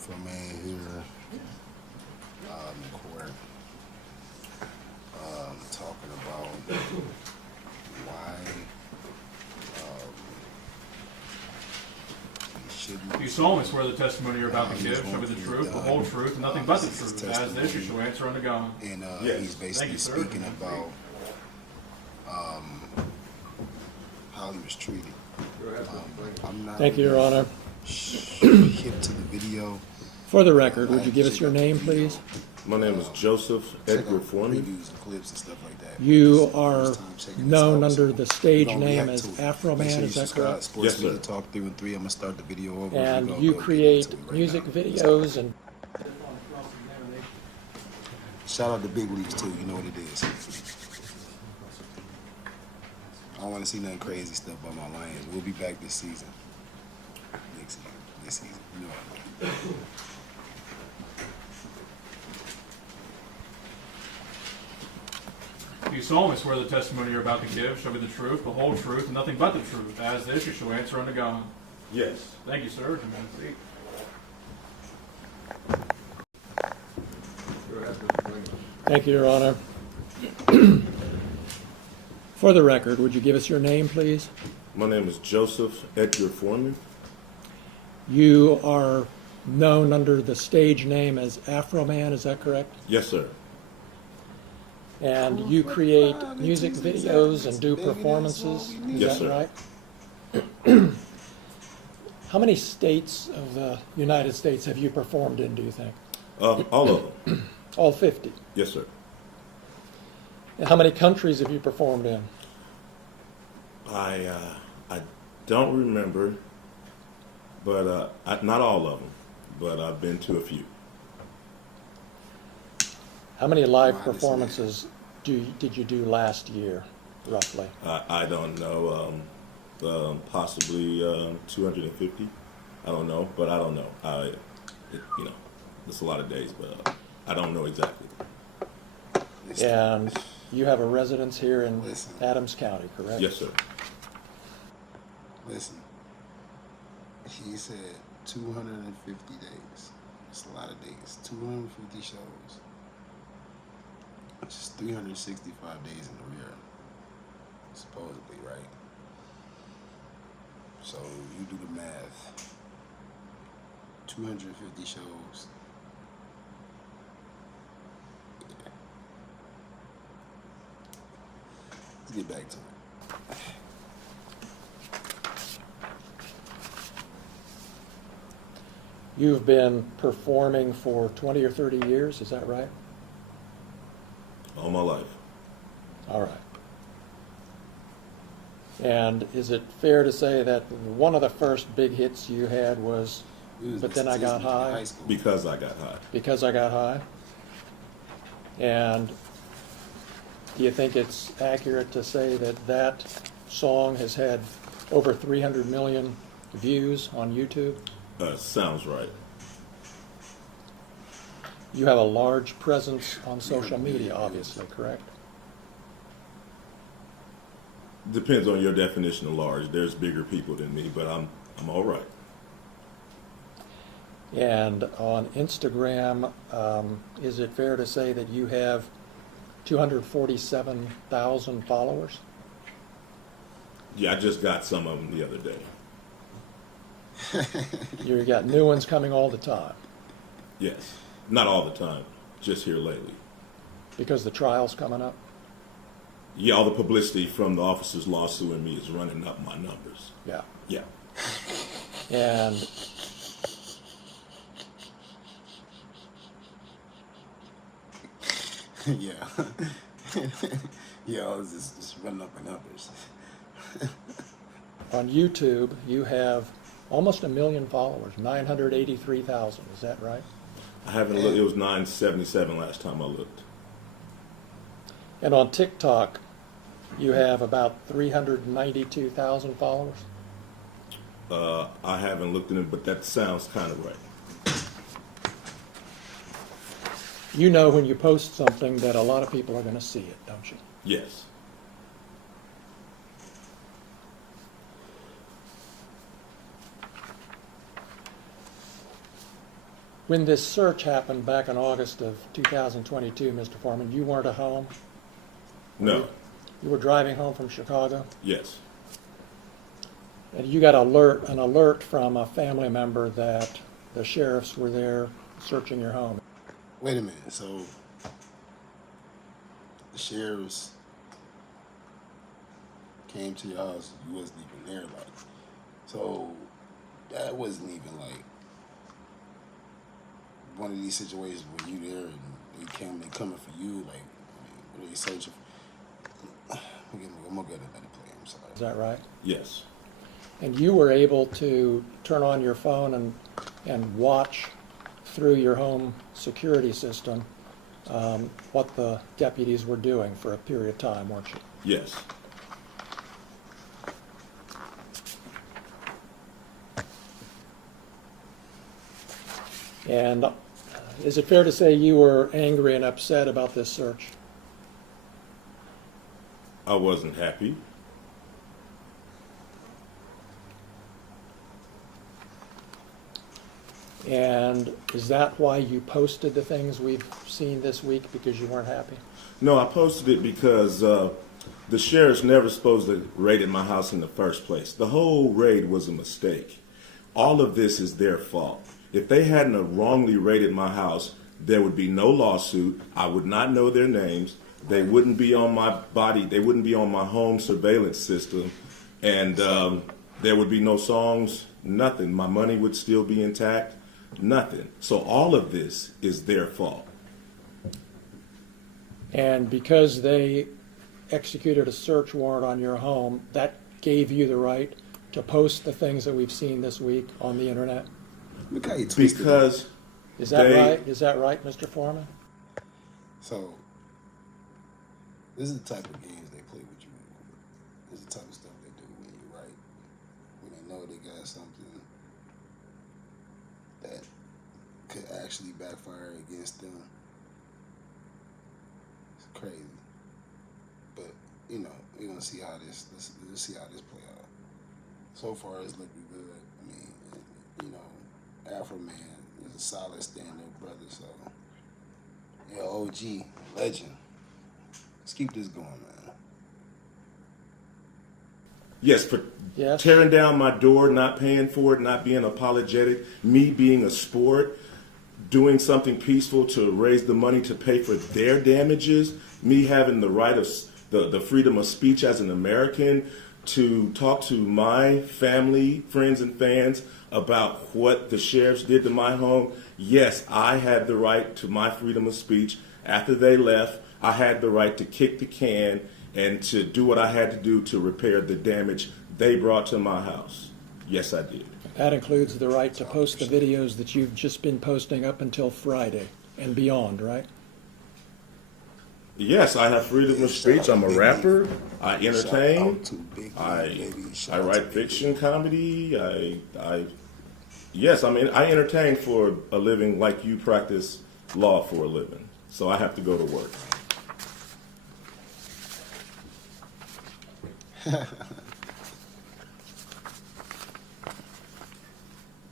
Afroman here, in court, talking about why we shouldn't. You solemnly swear the testimony you're about to give shall be the truth, the whole truth, and nothing but the truth. As this, you shall answer unto God. And Yes. he's basically speaking about how he was treated. I'm not Thank you, Your Honor. hip to the video. For the record, would you give us your name, please? My name is Joseph Edward Foreman. Previews and clips and stuff like that. You are First time checking this known out, under so the stage we're gonna name react as to it. Afroman, Make sure you is that subscribe. correct? Sports Yes, sir. Media Talk 3 and 3. I'm gonna start the video over. And We're you gonna create get into it right music now. videos and Shout out to Big Leagues too. You know what it is. I don't want to see nothing crazy stuff by my Lions. We'll be back this season. Next season. This season. You know what I mean. You solemnly swear the testimony you're about to give shall be the truth, the whole truth, and nothing but the truth. As this, you shall answer unto God. Yes. Thank you, sir. You may proceed. thank you, Your Honor. For the record, would you give us your name, please? My name is Joseph Edward Foreman. You are known under the stage name as Afroman, is that correct? Yes, sir. And you create music videos and do performances, is Yes, that sir. right? How many states of the United States have you performed in, do you think? All of them. All 50. Yes, sir. And how many countries have you performed in? I don't remember, but not all of them, but I've been to a few. How many live Honestly. performances did you do last year, roughly? I don't know. Possibly 250. I don't know, but I don't know. It's a lot of days, but I don't know exactly. And you have a residence here in Listen. Adams County, correct? Yes, sir. Listen. He said 250 days. It's a lot of days. 250 shows. It's just 365 days in the year. Supposedly, right? So you do the math. 250 shows. Yeah. Let's get back to it. You've been performing for 20 or 30 years, is that right? All my life. All right. And is it fair to say that one of the first big hits you had was We was But in Then I Got Disney in High? high school. Because I got high. Because I Got High? And do you think it's accurate to say that that song has had over 300 million views on YouTube? Sounds right. You have a large presence on social media, obviously, correct? Depends on your definition of large. There's bigger people than me, but I'm all right. And on Instagram, is it fair to say that you have 247,000 followers? Yeah, I just got some of them the other day. You got new ones coming all the time Yes. Not all the time, just here lately. because the trial's coming up? Yeah, all the publicity from the officers lawsuing me is running up my numbers. Yeah. Yeah. And Yeah. Yeah, I was just running up in numbers. on YouTube, you have almost 1 million followers, 983,000. Is that right? I haven't looked. It was 977 last time I looked. And on TikTok, you have about 392,000 followers. I haven't looked at it, but that sounds kind of right. You know when you post something that a lot of people are going to see it, don't you? Yes. When this search happened back in August of 2022, Mr. Foreman, you weren't at home? No. You were driving home from Chicago? Yes. And you got an alert from a family member that the sheriffs were there searching your home. Wait a minute. So the sheriffs came to your house. You wasn't even there, like. So that wasn't even like one of these situations where you there and they coming for you, like, what are they searching for? I'm gonna get a better play. I'm sorry. Is that right? Yes. And you were able to turn on your phone and watch through your home security system what the deputies were doing for a period of time, weren't you? Yes. And is it fair to say you were angry and upset about this search? I wasn't happy. And is that why you posted the things we've seen this week, because you weren't happy? No, I posted it because the sheriff's never supposed to raid my house in the first place. The whole raid was a mistake. All of this is their fault. If they hadn't wrongly raided my house, there would be no lawsuit. I would not know their names. They wouldn't be on my body. They wouldn't be on my home surveillance system. And there would be no songs, nothing. My money would still be intact, nothing. So all of this is their fault. And because they executed a search warrant on your home, that gave you the right to post the things that we've seen this week on the internet? Look how you twisted it. Because Is that They- right? Is that right, Mr. Foreman? So, this is the type of games they play with you. This is the type of stuff they do when you write. When they know they got something that could actually backfire against them. It's crazy. But, you know, we're going to see how let's see how this play out. So far, it's looking good. I mean, you know, Afroman is a solid stand-up brother, so yeah, OG, legend. Let's keep this going, man. yes, for Yes. tearing down my door, not paying for it, not being apologetic, me being a sport, doing something peaceful to raise the money to pay for their damages, me having the right of the freedom of speech as an American to talk to my family, friends, and fans about what the sheriffs did to my home. Yes, I had the right to my freedom of speech. After they left, I had the right to kick the can and to do what I had to do to repair the damage they brought to my house. Yes, I did. That includes the right to post the videos that you've just been posting up until Friday and beyond, right? Yes, I have freedom of speech. I'm a rapper. I Shout entertain. out to Big Baby. Shout I out to write Big fiction, Baby. comedy. Yes, I mean, I entertain for a living like you practice law for a living. So I have to go to work.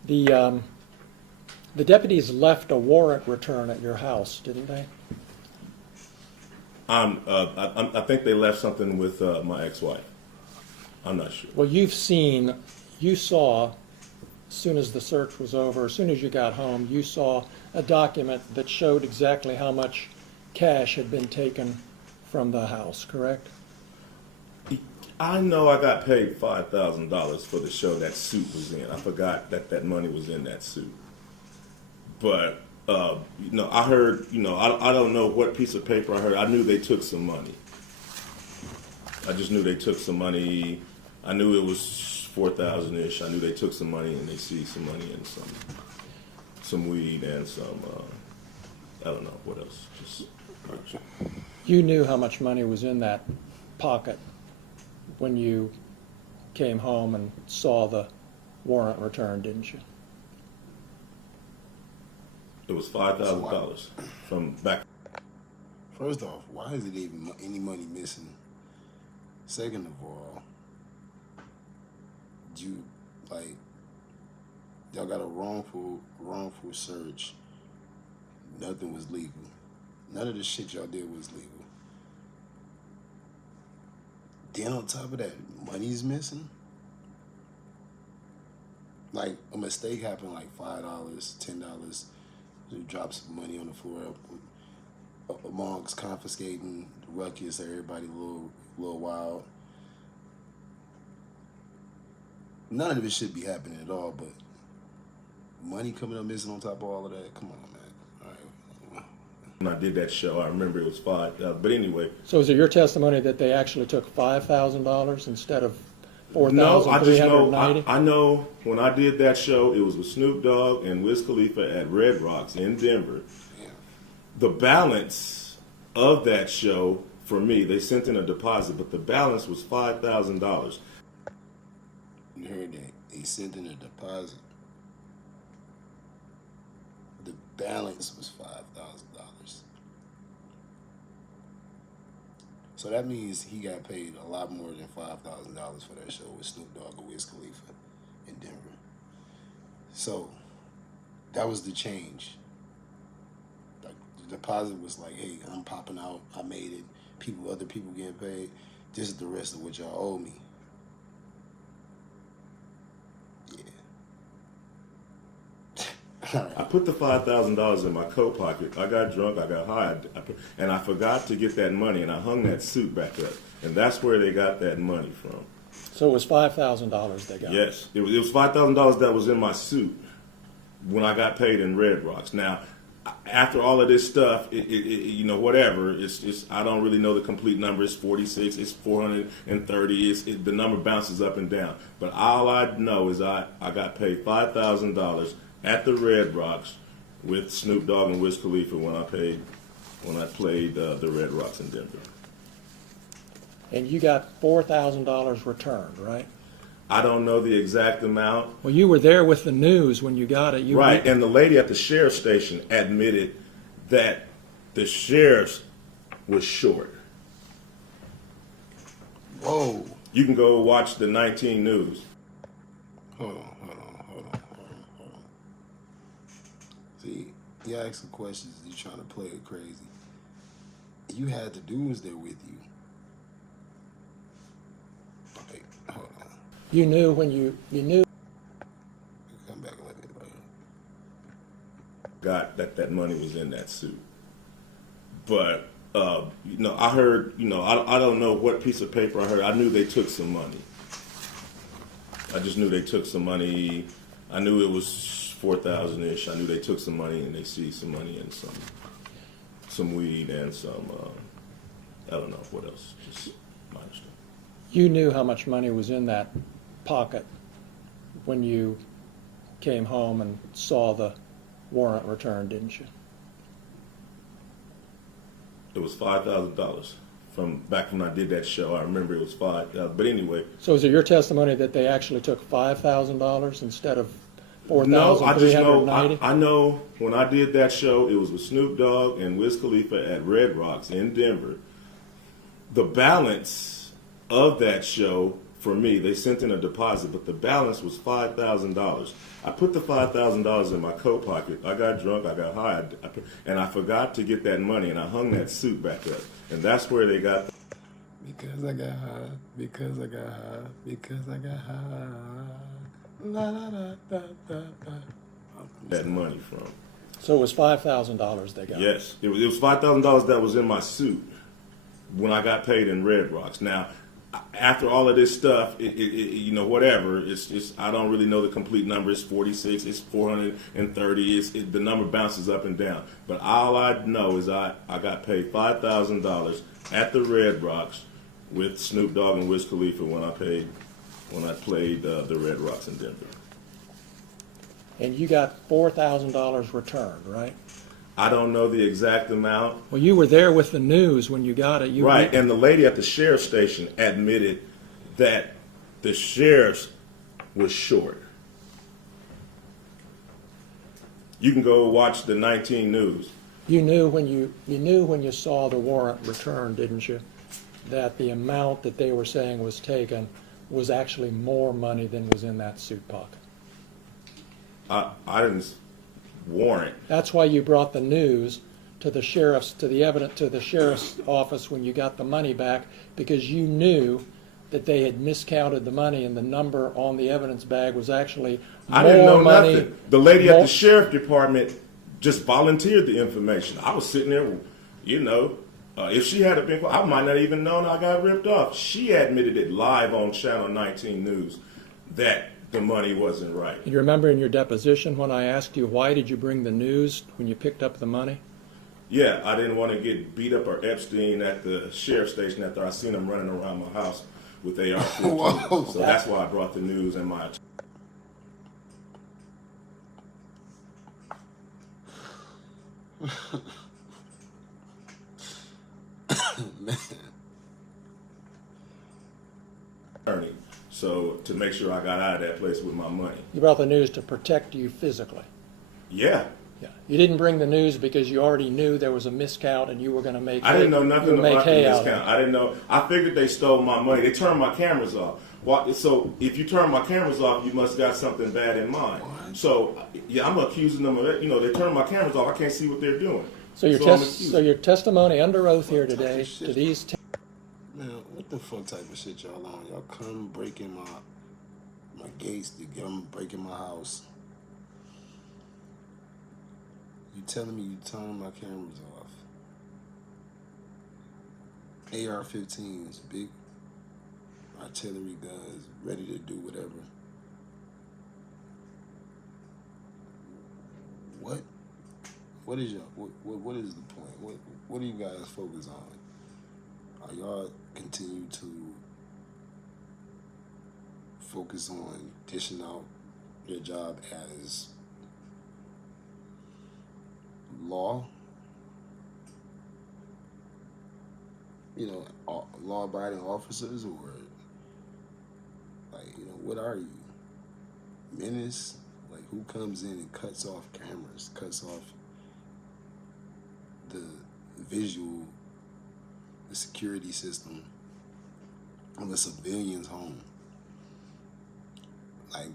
The deputies left a warrant return at your house, didn't they? I think they left something with my ex-wife. I'm not sure. Well, you saw, as soon as the search was over, as soon as you got home, you saw a document that showed exactly how much cash had been taken from the house, correct? I know I got paid $5,000 for the show that suit was in. I forgot that money was in that suit. But, I heard, I don't know what piece of paper I heard. I knew they took some money. I just knew they took some money. I knew it was 4,000-ish. I knew they took some money and they seized some money and some weed and some, I don't know, what else. You knew how much money was in that pocket when you came home and saw the warrant return, didn't you? It was $5,000 from back. First off, why is it even any money missing? Second of all, y'all got a wrongful search Nothing was legal. None of the shit y'all did was legal. Then on top of that, money's missing. Like a mistake happened, like $5, $10. You drop some money on the floor amongst confiscating the ruckus. Everybody a little wild. None of this should be happening at all, but money coming up missing on top of all of that. Come on, man. All right. When I did that show, I remember it was $5. But anyway, So is it your testimony that they actually took $5,000 instead of no, I just know. $4,390? I know when I did that show, it was with Snoop Dogg and Wiz Khalifa at Red Rocks in Denver. Damn. The balance of that show for me, they sent in a deposit, but the balance was $5,000. You heard that? They sent in a deposit. The balance was $5,000. So that means he got paid a lot more than $5,000 for that show with Snoop Dogg and Wiz Khalifa in Denver. So that was the change. Like the deposit was like, hey, I'm popping out. I made it. Other people getting paid. This is the rest of what y'all owe me. I put the $5,000 in my coat pocket. I got drunk, I got high, and I forgot to get that money, and I hung that suit back up. And that's where they got that money from. So it was $5,000 they got. Yes, it was $5,000 that was in my suit when I got paid in Red Rocks. Now, after all of this stuff, you know, whatever, it's I don't really know the complete number. It's 46, it's 430. The number bounces up and down. But all I know is I got paid $5,000 at the Red Rocks with Snoop Dogg and Wiz Khalifa when I played the Red Rocks in Denver. And you got $4,000 returned, right? I don't know the exact amount. Well, you were there with the news when you got it. Right, and the lady at the sheriff's station admitted that the sheriff was short. Whoa. You can go watch the 19 News. Hold on. See, you asking questions, you trying to play it crazy. You had the dudes there with you. Okay, hold on. You knew when you knew. Come back a little bit later. Got that money was in that suit. But, you know, I heard, you know, I don't know what piece of paper I heard. I knew they took some money. I just knew they took some money. I knew it was 4,000-ish. I knew they took some money and they seized some money and some weed and some, I don't know what else. Just minor stuff. You knew how much money was in that pocket when you came home and saw the warrant returned, didn't you? It was $5,000 from back when I did that show. I remember it was $5,000. But anyway. So is it your testimony that they actually took $5,000 instead of No, I just know. $4,390? I know when I did that show, it was with Snoop Dogg and Wiz Khalifa at Red Rocks in Denver. The balance of that show for me, they sent in a deposit, but the balance was $5,000. I put the $5,000 in my coat pocket. I got drunk, I got high, and I forgot to get that money, and I hung that suit back up. And that's where they got. Because I got high. Because I got high. Because I got high. La la da da da da. That money from. So it was $5,000 they got. Yes, it was $5,000 that was in my suit when I got paid in Red Rocks. Now, after all of this stuff, you know, whatever, it's I don't really know the complete number. It's 46, it's 430. The number bounces up and down. But all I know is I got paid $5,000 at the Red Rocks with Snoop Dogg and Wiz Khalifa when I played the Red Rocks in Denver. And you got $4,000 returned, right? I don't know the exact amount. Well, you were there with the news when you got it. Right, and the lady at the sheriff's station admitted that the sheriff was short. You can go watch the 19 News. You knew when you saw the warrant returned, didn't you, that the amount that they were saying was taken was actually more money than was in that suit pocket. I didn't. warrant. That's why you brought the news to the sheriff's office when you got the money back, because you knew that they had miscounted the money and the number on the evidence bag was actually more I didn't know money. nothing. The lady at more- the sheriff department just volunteered the information. I was sitting there, if she had been, I might not even known I got ripped off. She admitted it live on Channel 19 News that the money wasn't right. You remember in your deposition when I asked you, why did you bring the news when you picked up the money? Yeah, I didn't want to get beat up or Epstein at the sheriff's station after I seen him running around my house with AR-15. Whoa. So that's why I brought the news and my Man. attorney. So to make sure I got out of that place with my money. You brought the news to protect you physically. Yeah. Yeah. You didn't bring the news because you already knew there was a miscount and you were going to make. I didn't know you nothing would make about the hay out of discount. it. I didn't know. I figured they stole my money. They turned my cameras off. So if you turn my cameras off, you must got something bad in mind. So yeah, I'm accusing them of it. They turned my cameras off. I can't see what they're doing. So your I'm accused. your testimony under oath here What type today of shit? to these. Man, what the fuck type of shit y'all on? Y'all come breaking my gates, to come breaking my house. You telling me you turn my cameras off? AR-15s, big artillery guns, ready to do whatever. What? What is what is the point? What do you guys focus on? Are y'all continue to focus on dishing out your job as law? Law-abiding officers, or what are you? Menace? Like, who comes in and cuts off cameras, cuts off the visual, the security system of a civilian's home? Like,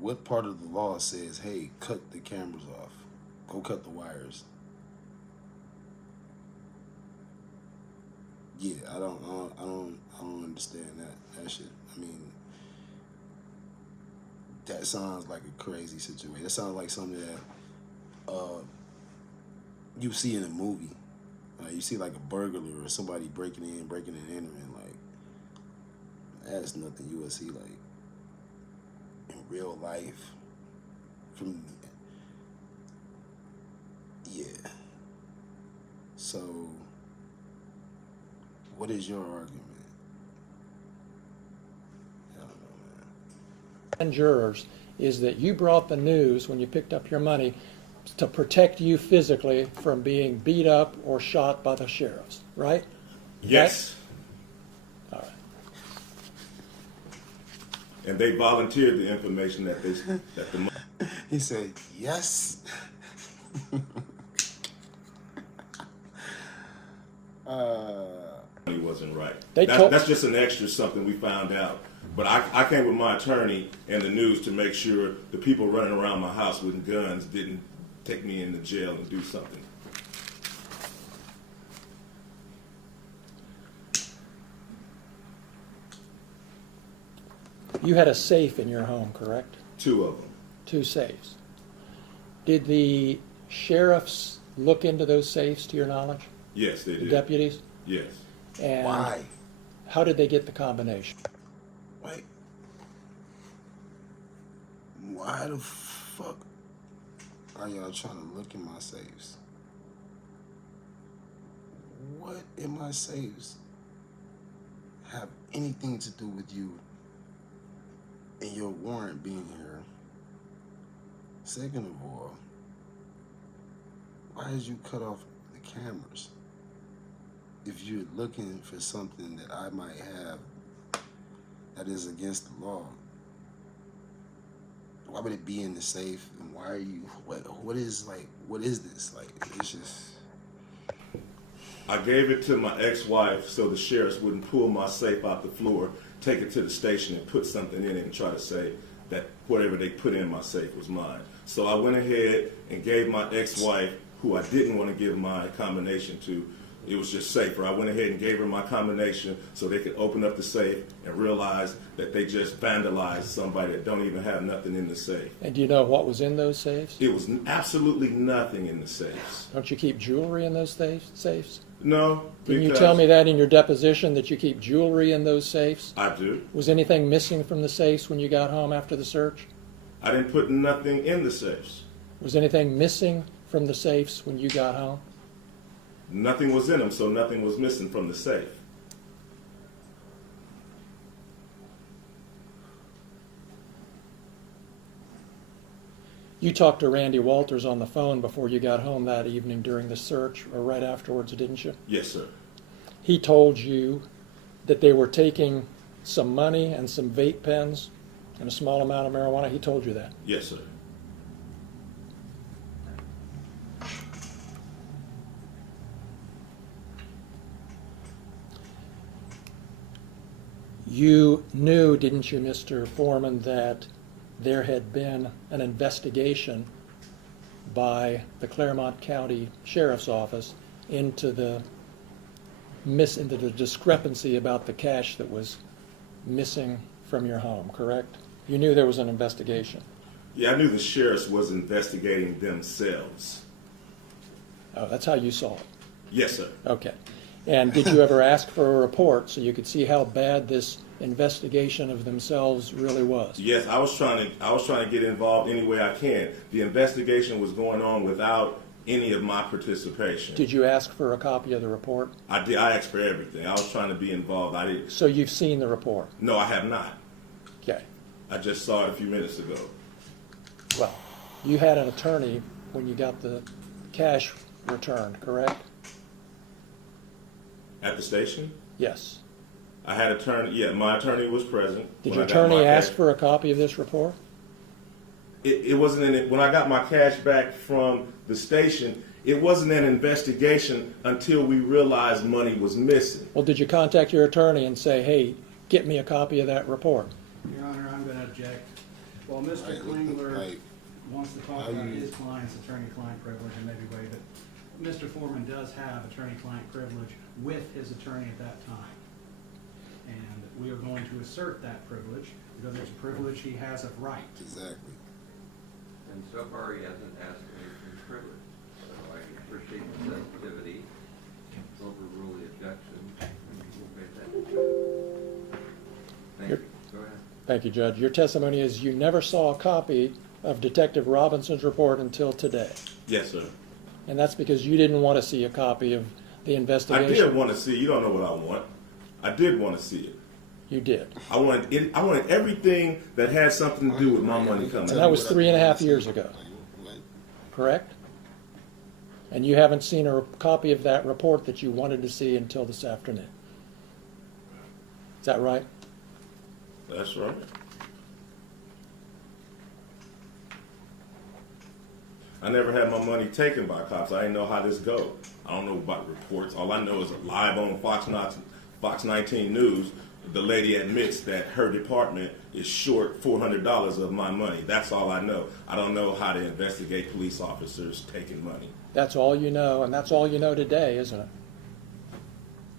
what part of the law says, hey, cut the cameras off, go cut the wires? Yeah, I don't understand that shit. I mean, that sounds like a crazy situation. That sounds like something that you see in a movie. You see like a burglar or somebody breaking and entering. Like, that's nothing you would see like in real life. So, what is your argument? I don't know, man. And jurors is that you brought the news when you picked up your money to protect you physically from being beat up or shot by the sheriffs, right? Yes. All right. And they volunteered the information that the money. He said, yes. Money wasn't right. They That's just an extra something we found out. But I came with my attorney and the news to make sure the people running around my house with guns didn't take me into jail and do something. You had a safe in your home, correct? 2 of them. 2 safes. Did the sheriffs look into those safes, to your knowledge? Yes, they The did. deputies? Yes. And Why? how did they get the combination? Wait. Why the fuck are y'all trying to look in my safes? What in my safes have anything to do with you and your warrant being here? Second of all, why did you cut off the cameras? If you're looking for something that I might have that is against the law, why would it be in the safe? And why are you, what is this? Like, it's just... I gave it to my ex-wife so the sheriffs wouldn't pull my safe out the floor, take it to the station and put something in it and try to say that whatever they put in my safe was mine. So I went ahead and gave my ex-wife, who I didn't want to give my combination to, it was just safer. I went ahead and gave her my combination so they could open up the safe and realize that they just vandalized somebody that don't even have nothing in the safe. And do you know what was in those safes? It was absolutely nothing in the safes. Don't you keep jewelry in those safes? No. Didn't you tell me that in your deposition, that you keep jewelry in those safes? I do. Was anything missing from the safes when you got home after the search? I didn't put nothing in the safes. Was anything missing from the safes when you got home? Nothing was in them, so nothing was missing from the safe. You talked to Randy Walters on the phone before you got home that evening during the search, or right afterwards, didn't you? Yes, sir. He told you that they were taking some money and some vape pens and a small amount of marijuana. He told you that. Yes, sir. You knew, didn't you, Mr. Foreman, that there had been an investigation by the Claremont County Sheriff's Office into the discrepancy about the cash that was missing from your home, correct? You knew there was an investigation. Yeah, I knew the sheriffs was investigating themselves. Oh, that's how you saw it. Yes, sir. Okay. And did you ever ask for a report so you could see how bad this investigation of themselves really was? Yes, I was trying to get involved any way I can. The investigation was going on without any of my participation. Did you ask for a copy of the report? I did. I asked for everything. I was trying to be involved. I didn't. So you've seen the report? No, I have not. Okay. I just saw it a few minutes ago. Well, you had an attorney when you got the cash returned, correct? At the station? Yes. I had attorney. Yeah, my attorney was present. Did when your I got my attorney ask cash. for a copy of this report? It wasn't in it. When I got my cash back from the station, it wasn't an investigation until we realized money was missing. Well, did you contact your attorney and say, hey, get me a copy of that report? Your Honor, I'm going to object. While Mr. Right, Klingler like, wants to talk about his client's attorney-client privilege in maybe way, but Mr. Foreman does have attorney-client privilege with his attorney at that time. And we are going to assert that privilege because it's a privilege he has of right. Exactly. And so far, he hasn't asked anything privilege. So I appreciate the sensitivity, overrule the objection, and we'll make that decision. Thank you. Go ahead. Thank you, Judge. Your testimony is you never saw a copy of Detective Robinson's report until today. Yes, sir. And that's because you didn't want to see a copy of the I investigation. did want to see. You don't know what I want. I did want to see it. You did. I wanted everything that had something to do with my money coming. And that was 3.5 years ago. Correct? And you haven't seen a copy of that report that you wanted to see until this afternoon. Is that right? That's right. I never had my money taken by cops. I didn't know how this go. I don't know about reports. All I know is live on Fox 19 News, the lady admits that her department is short $400 of my money. That's all I know. I don't know how to investigate police officers taking money. That's all you know, and that's all you know today, isn't it?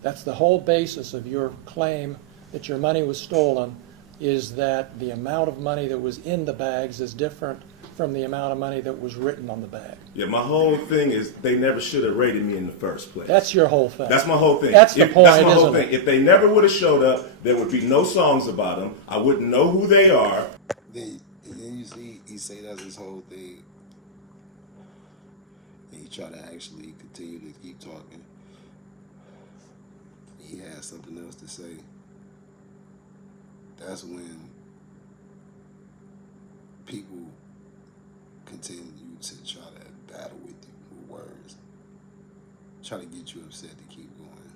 That's the whole basis of your claim that your money was stolen, is that the amount of money that was in the bags is different from the amount of money that was written on the bag. Yeah, my whole thing is they never should have raided me in the first place. That's your whole thing. That's my whole thing. That's the point, That's my whole isn't thing. it? If they never would have showed up, there would be no songs about them. I wouldn't know who they are. Then you see, he say that's his whole thing. And he try to actually continue to keep talking. He has something else to say. That's when people continue to try to battle with you with words. Try to get you upset to keep going.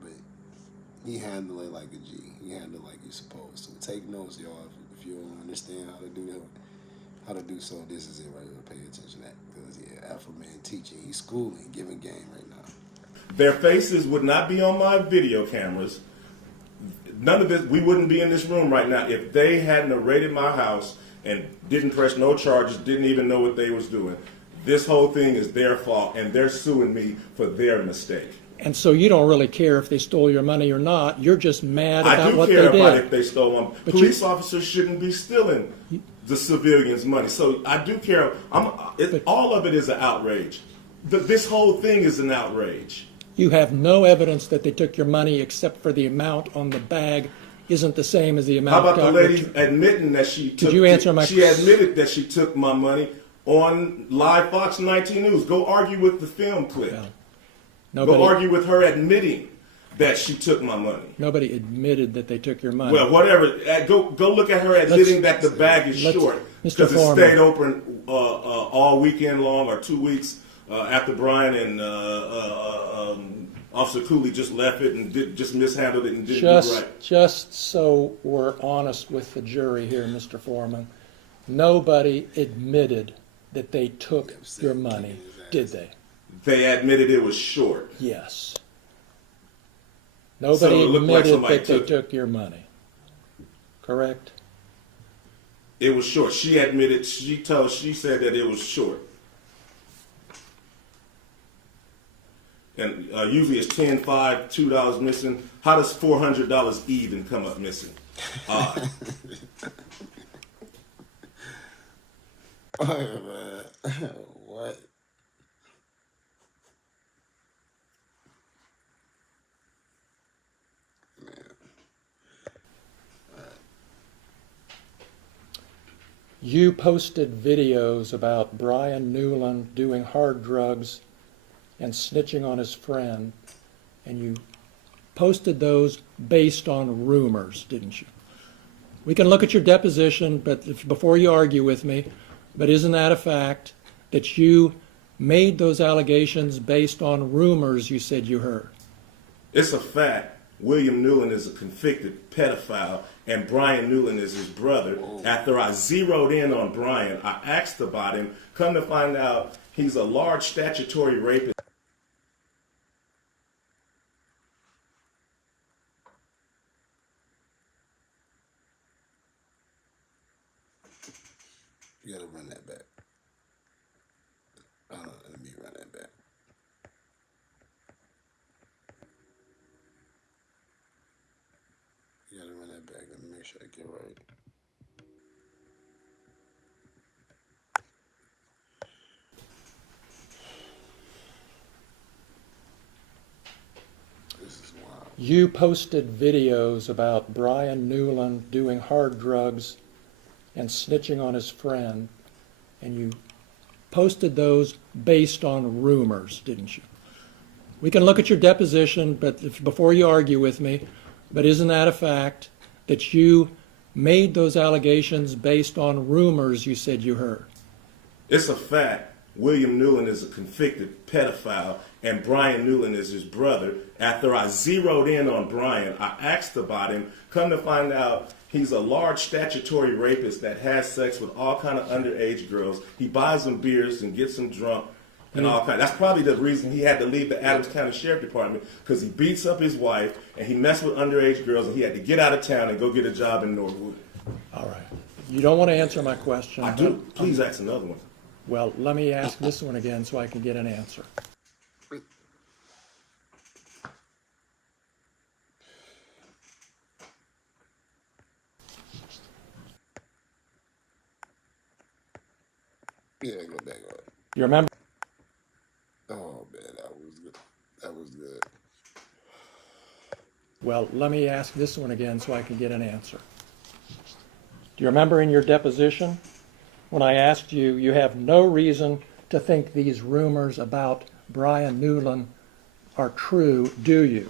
But he handled it like a G. He handled it like you're supposed to. Take notes, y'all. If you don't understand how to do that, how to do so, this is it right here. Pay attention to that. Because, yeah, Afroman teaching. He's schooling, giving game right now. Their faces would not be on my video cameras. none of this, we wouldn't be in this room right now if they hadn't raided my house and didn't press no charges, didn't even know what they was doing. This whole thing is their fault, and they're suing me for their mistake. And so you don't really care if they stole your money or not. You're just mad I about do what care they about did. if they stole one. But Police officers shouldn't be stealing the civilians' money. So I do care. All of it is an outrage. This whole thing is an outrage. You have no evidence that they took your money except for the amount on the bag isn't the same as the amount. How about the got lady returned. admitting that she took? Could you answer my? She admitted that she took my money on live Fox 19 News. Go argue with the film clip. No. Go argue with her admitting that she took my money. Nobody admitted that they took your money. Well, whatever. Go look at her admitting that the bag is short Mr. because it Foreman. stayed open all weekend long or 2 weeks after Brian and Officer Cooley just left it and just mishandled it and didn't do right. Just so we're honest with the jury here, Mr. Foreman, nobody admitted that they took your money, did they? They admitted it was short. Yes. So Nobody it looked like admitted somebody that they took- took your money. Correct? It was short. She admitted. She said that it was short. And usually it's 10, 5, $2 missing. How does $400 even come up missing? What? You posted videos about Brian Newland doing hard drugs and snitching on his friend, and you posted those based on rumors, didn't you? We can look at your deposition, but before you argue with me, but isn't that a fact that you made those allegations based on rumors you said you heard? It's a fact. William Newland is a convicted pedophile, and Brian Newland is his brother. After I zeroed in on Brian, I asked about him. Come to find out, he's a large statutory rapist. You gotta run that back. Let me run that back. You gotta run that back. Let me make sure I get it right. This is wild. You posted videos about Brian Newland doing hard drugs and snitching on his friend, and you posted those based on rumors, didn't you? We can look at your deposition, but before you argue with me, but isn't that a fact that you made those allegations based on rumors you said you heard? It's a fact. William Newland is a convicted pedophile, and Brian Newland is his brother. After I zeroed in on Brian, I asked about him. Come to find out, he's a large statutory rapist that has sex with all kind of underage girls. He buys them beers and gets them drunk and all kind. That's probably the reason he had to leave the Adams County Sheriff Department, because he beats up his wife and he messed with underage girls, and he had to get out of town and go get a job in Northwood. All right. You don't want to answer my question. I do. Please ask another one. Well, let me ask this one again so I can get an answer. Yeah, go back up. You remember? Oh man, that was good. That was good. Well, let me ask this one again so I can get an answer. Do you remember in your deposition when I asked you, you have no reason to think these rumors about Brian Newland are true, do you?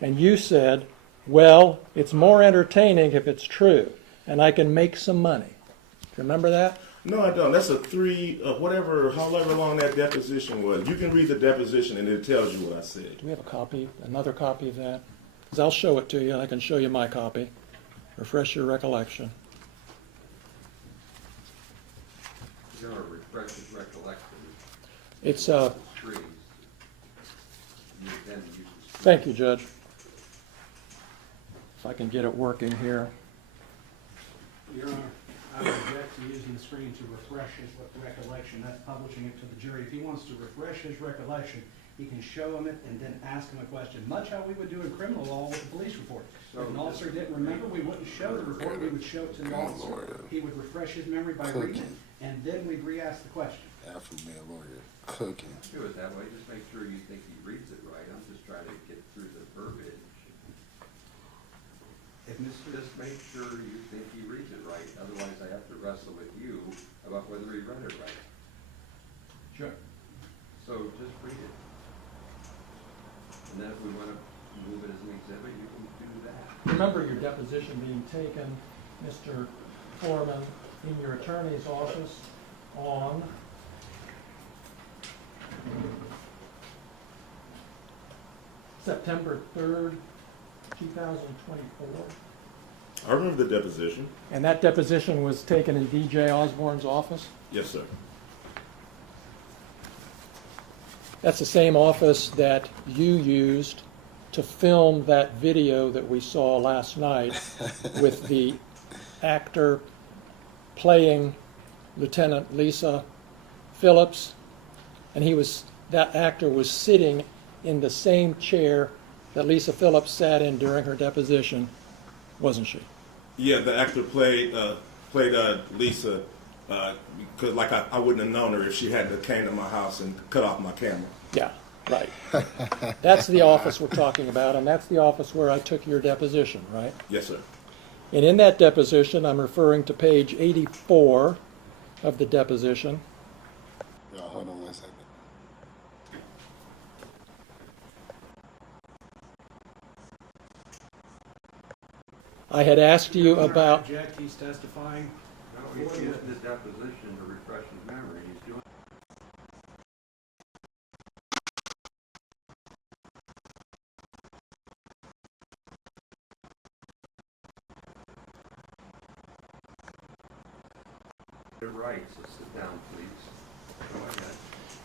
And you said, well, it's more entertaining if it's true, and I can make some money. Do you remember that? No, I don't. That's a however long that deposition was. You can read the deposition and it tells you what I said. Do we have a copy, another copy of that? Because I'll show it to you, and I can show you my copy. Refresh your recollection. You're a refreshing recollection. It's, Trees. You then use thank you, Judge. if I can get it working here. Your Honor, I would object to using the screen to refresh his recollection. That's publishing it to the jury. If he wants to refresh his recollection, he can show him it and then ask him a question, much how we would do in criminal law with the police report. If an officer didn't remember, we wouldn't show the report, we would show it to the officer. He would refresh his memory by reading it, and then we'd re-ask the question. Afroman lawyer cooking. Do it that way, just make sure you think he reads it right. I'm just trying to get through the verbiage. If Mr. Just make sure you think he reads it right, otherwise I have to wrestle with you about whether he read it right. Sure. So just read it. And then if we want to move it as an exhibit, you can do that. Remember your deposition being taken, Mr. Foreman, in your attorney's office on September 3rd, 2024. I remember the deposition. And that deposition was taken in DJ Osborne's office? Yes, sir. That's the same office that you used to film that video that we saw last night with the actor playing Lieutenant Lisa Phillips, and that actor was sitting in the same chair that Lisa Phillips sat in during her deposition, wasn't she? Yeah, the actor played Lisa because I wouldn't have known her if she hadn't came to my house and cut off my camera. Yeah, right. That's the office we're talking about, and that's the office where I took your deposition, right? Yes, sir. And in that deposition, I'm referring to page 84 of the deposition. Yo, hold on 1 second. I had asked you Your Honor, I about, object, he's testifying. No, he's using his deposition to refresh his memory. He's doing. You're right, so sit down, please. Go ahead.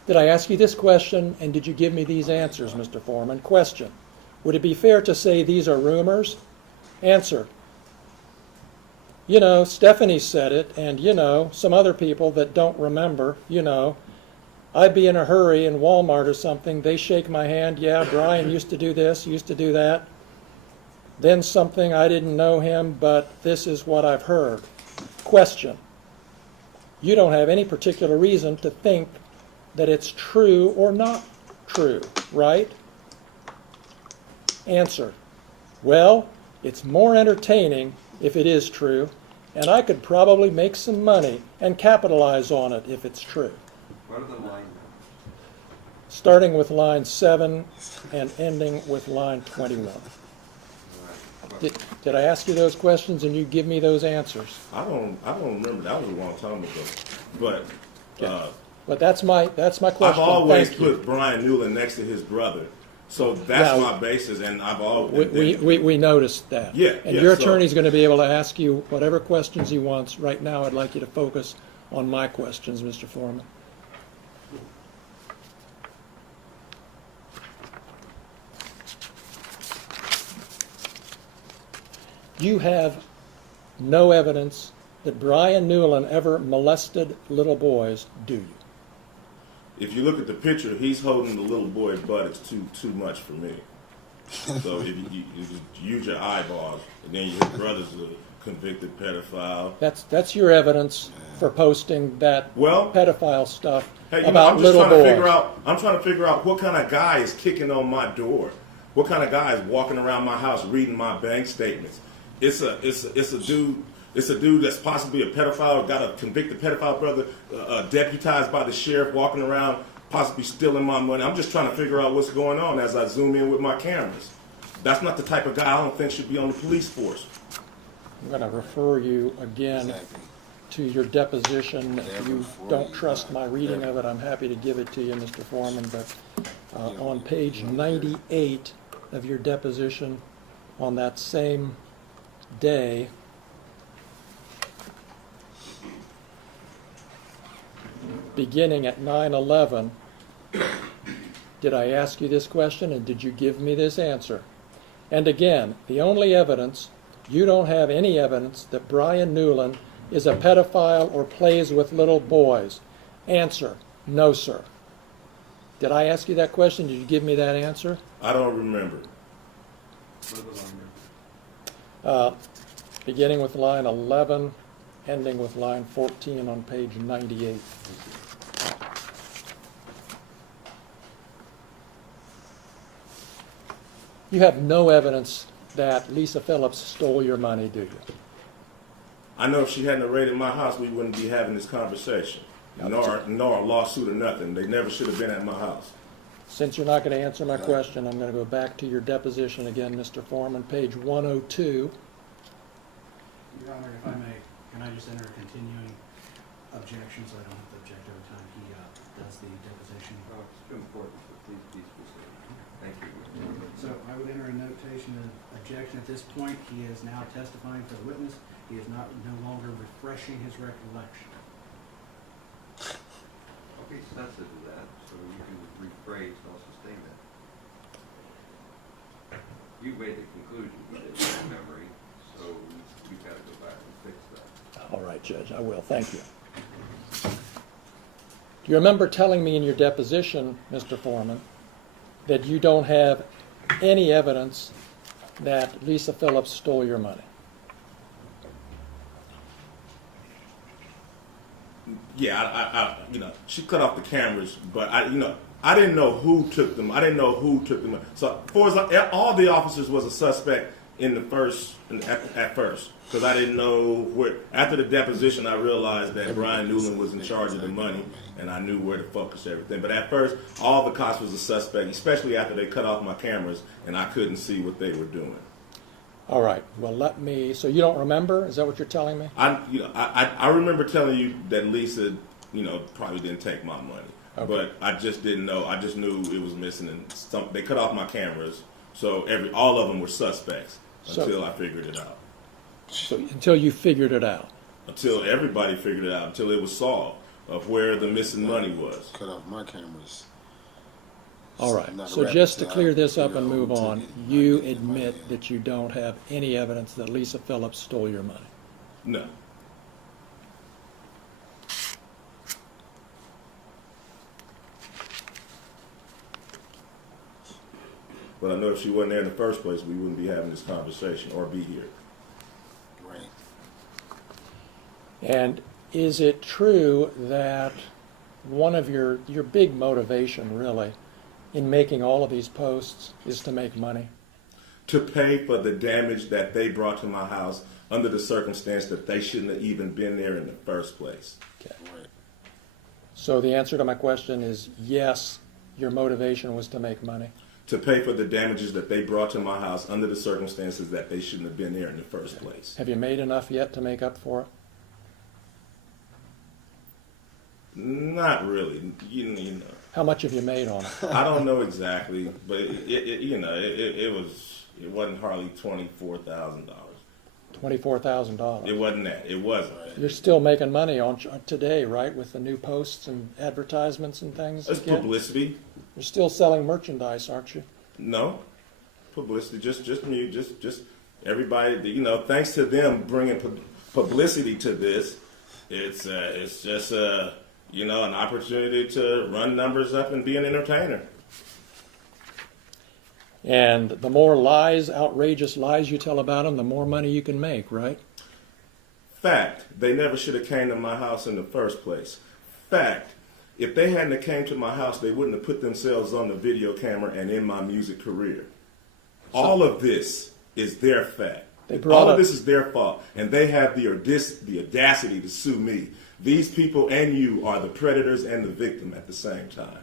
did I ask you this question, and did you give me these answers, Mr. Foreman? Question, would it be fair to say these are rumors? Answer, you know, Stephanie said it, and you know, some other people that don't remember, you know, I'd be in a hurry in Walmart or something, they shake my hand, yeah, Brian used to do this, used to do that. Then something, I didn't know him, but this is what I've heard. Question, you don't have any particular reason to think that it's true or not true, right? Answer, well, it's more entertaining if it is true, and I could probably make some money and capitalize on it if it's true. What are the line numbers? Starting with line 7 and ending with line 21. All right. Did I ask you those questions and you give me those answers? I don't remember. That was a long time ago. But But that's my question. I've always Thank you. put Brian Newland next to his brother. So that's Yeah, my basis, and I've always... We noticed that. Yeah, And yeah, your so- attorney's going to be able to ask you whatever questions he wants. Right now, I'd like you to focus on my questions, Mr. Foreman. You have no evidence that Brian Newland ever molested little boys, do you? If you look at the picture, he's holding the little boy butt. It's too much for me. So if you use your eyeballs, and then your brother's a convicted pedophile. That's your evidence for posting that Well, pedophile stuff Hey, you know, about I'm just little trying to boys. figure out. I'm trying to figure out what kind of guy is kicking on my door. What kind of guy is walking around my house reading my bank statements? It's a dude. It's a dude that's possibly a pedophile, got a convicted pedophile brother, deputized by the sheriff, walking around, possibly stealing my money. I'm just trying to figure out what's going on as I zoom in with my cameras. That's not the type of guy I don't think should be on the police force. I'm going to refer you again Exactly. to your deposition. If Never you before don't you trust lie. my reading Never. of it, I'm happy to give it to you, Mr. Foreman. But on page 98 of your deposition, on that same day, beginning at 9/11, did I ask you this question and did you give me this answer? And again, the only evidence, you don't have any evidence that Brian Newland is a pedophile or plays with little boys. Answer, no, sir. Did I ask you that question? Did you give me that answer? I don't remember. A little longer. Beginning with line 11, ending with line 14 on page 98. You have no evidence that Lisa Phillips stole your money, do you? I know if she hadn't raided my house, we wouldn't be having this conversation. Nor a lawsuit or nothing. They never should have been at my house. Since you're not going to answer my question, I'm going to go back to your deposition again, Mr. Foreman, page 102. Your Honor, if I may, can I just enter a continuing objection so I don't have to object every time he does the deposition? Oh, it's too important, so please be specific. Thank you. So I would enter a notation of objection at this point. He is now testifying for the witness. He is no longer refreshing his recollection. I'll be sensitive to that, so you can rephrase, I'll sustain that. You made the conclusion, you didn't have memory, so you've got to go back and fix that. All right, Judge, I will. Thank you. Do you remember telling me in your deposition, Mr. Foreman, that you don't have any evidence that Lisa Phillips stole your money? Yeah, she cut off the cameras, but I didn't know who took them. I didn't know who took them. So, all the officers was a suspect at first, because I didn't know where. After the deposition, I realized that Brian Newland was in charge of the money, and I knew where to focus everything. But at first, all the cops was a suspect, especially after they cut off my cameras, and I couldn't see what they were doing. All right. Well, so you don't remember? Is that what you're telling me? I remember telling you that Lisa, probably didn't take my money, but I just didn't know. I just knew it was missing, and they cut off my cameras, so all of them were suspects until I figured it out. So until you figured it out. Until everybody figured it out. Until it was solved of where the missing money was. Cut off my cameras. All right. So just to clear this up and move on, you admit that you don't have any evidence that Lisa Phillips stole your money? No. But I know if she wasn't there in the first place, we wouldn't be having this conversation or be here. Right. And is it true that one of your big motivation, really, in making all of these posts is to make money? To pay for the damage that they brought to my house under the circumstance that they shouldn't have even been there in the first place. Okay. Right. So the answer to my question is yes, your motivation was to make money? To pay for the damages that they brought to my house under the circumstances that they shouldn't have been there in the first place. Have you made enough yet to make up for it? Not really. You know. How much have you made on it? I don't know exactly, but it wasn't hardly $24,000. $24,000. It wasn't that. It wasn't. You're still making money on today, right, with the new posts and advertisements and things? It's publicity. You're still selling merchandise, aren't you? No, publicity. Just me. Just everybody. Thanks to them bringing publicity to this, it's just an opportunity to run numbers up and be an entertainer. And the more lies, outrageous lies you tell about them, the more money you can make, right? Fact, they never should have came to my house in the first place. Fact, if they hadn't have came to my house, they wouldn't have put themselves on the video camera and in my music career. All of this is their fact. All of this is their fault, and they have the audacity to sue me. These people and you are the predators and the victim at the same time.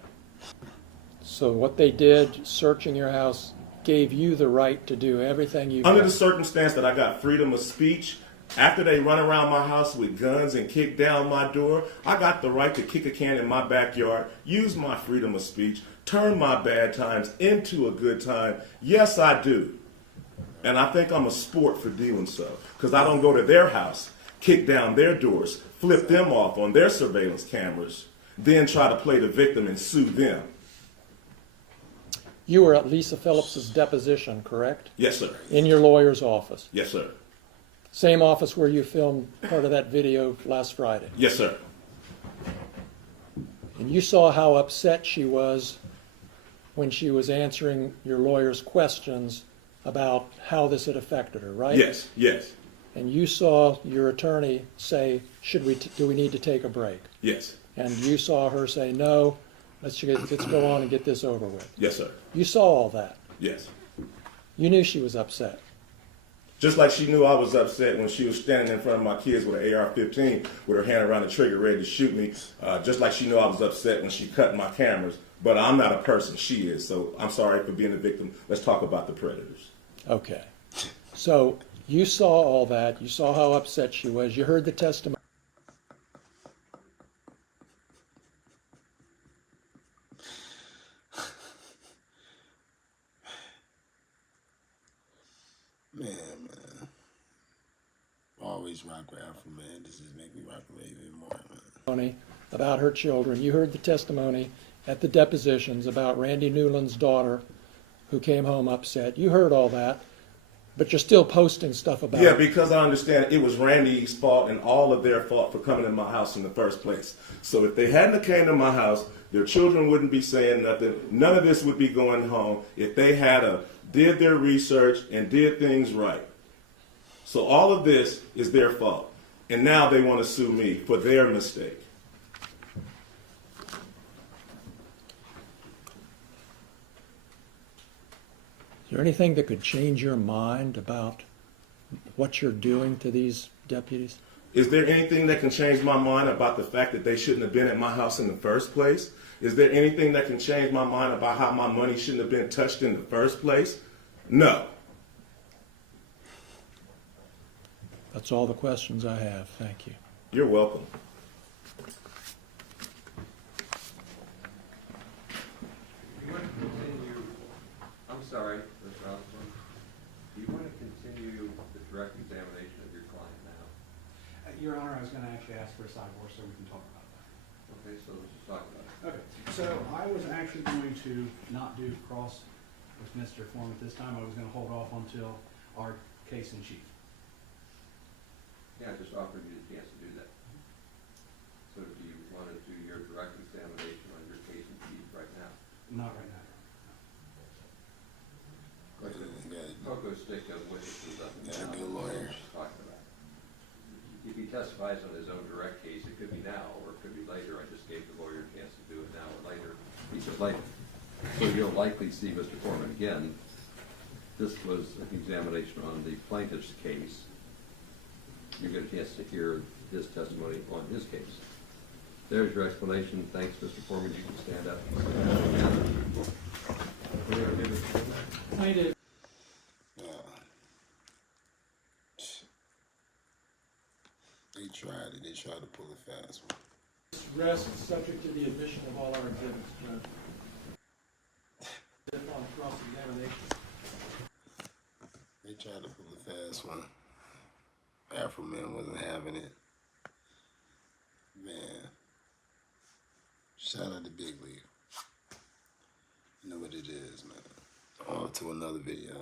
So what they did, searching your house, gave you the right to do everything you Under the circumstance that I got freedom of speech, after they run around my house with guns and kick down my door, I got the right to kick a can in my backyard, use my freedom of speech, turn my bad times into a good time. Yes, I do. And I think I'm a sport for doing so, because I don't go to their house, kick down their doors, flip them off on their surveillance cameras, then try to play the victim and sue them. You were at Lisa Phillips's deposition, correct? Yes, sir. In your lawyer's office. Yes, sir. Same office where you filmed part of that video last Friday. Yes, sir. And you saw how upset she was when she was answering your lawyer's questions about how this had affected her, right? Yes, yes, And you saw your attorney say, do we need to take a break? yes, And you saw her say, no, let's go on and get this over with. yes, sir. You saw all that. Yes. You knew she was upset. Just like she knew I was upset when she was standing in front of my kids with an AR-15 with her hand around the trigger ready to shoot me. Just like she knew I was upset when she cut my cameras. But I'm not a person, she is. So I'm sorry for being a victim. Let's talk about the predators. Okay. So you saw all that. You saw how upset she was. You heard the testimony. Man. Always rock with Afroman. This is making me rock with even more, man. About her children. You heard the testimony at the depositions about Randy Newland's daughter who came home upset. You heard all that, but you're still posting stuff about Yeah, it. because I understand it was Randy's fault and all of their fault for coming in my house in the first place. So if they hadn't came to my house, their children wouldn't be saying nothing. None of this would be going home if they did their research and did things right. So all of this is their fault. And now they want to sue me for their mistake. Is there anything that could change your mind about what you're doing to these deputies? Is there anything that can change my mind about the fact that they shouldn't have been at my house in the first place? Is there anything that can change my mind about how my money shouldn't have been touched in the first place? No. That's all the questions I have. Thank you. You're welcome. You want to continue, I'm sorry, Mr. Osborne, do you want to continue the direct examination of your client now? Your Honor, I was going to actually ask for a sidebar so we can talk about that. Okay, so let's just talk about it. Okay, so I was actually going to not do cross with Mr. Foreman at this time. I was going to hold off until our case in chief. Yeah, I just offered you the chance to do that. So do you want to do your direct examination on your case in chief right now? Not right now. Coco stick of witnesses up and Yeah, down. good lawyer. Talking about. If he testifies on his own direct case, it could be now or it could be later. I just gave the lawyer a chance to do it now or later. He said later. So you'll likely see Mr. Foreman again. This was an examination on the plaintiff's case. You get a chance to hear his testimony on his case. There's your explanation. Thanks, Mr. Foreman. You can stand up. I did. They tried it. They tried to pull a fast one. This rest is subject to the admission of all our exhibits, Judge. On cross-examination. They tried to pull a fast one. Afroman wasn't having it. Man. Shout out to Big League. You know what it is, man. On to another video.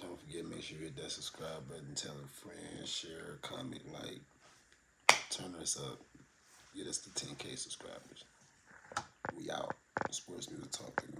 Don't forget, make sure you hit that subscribe button, tell a friend, share, comment, like. Turn us up. Get us to 10K subscribers. We out. Sports Music Talk 3.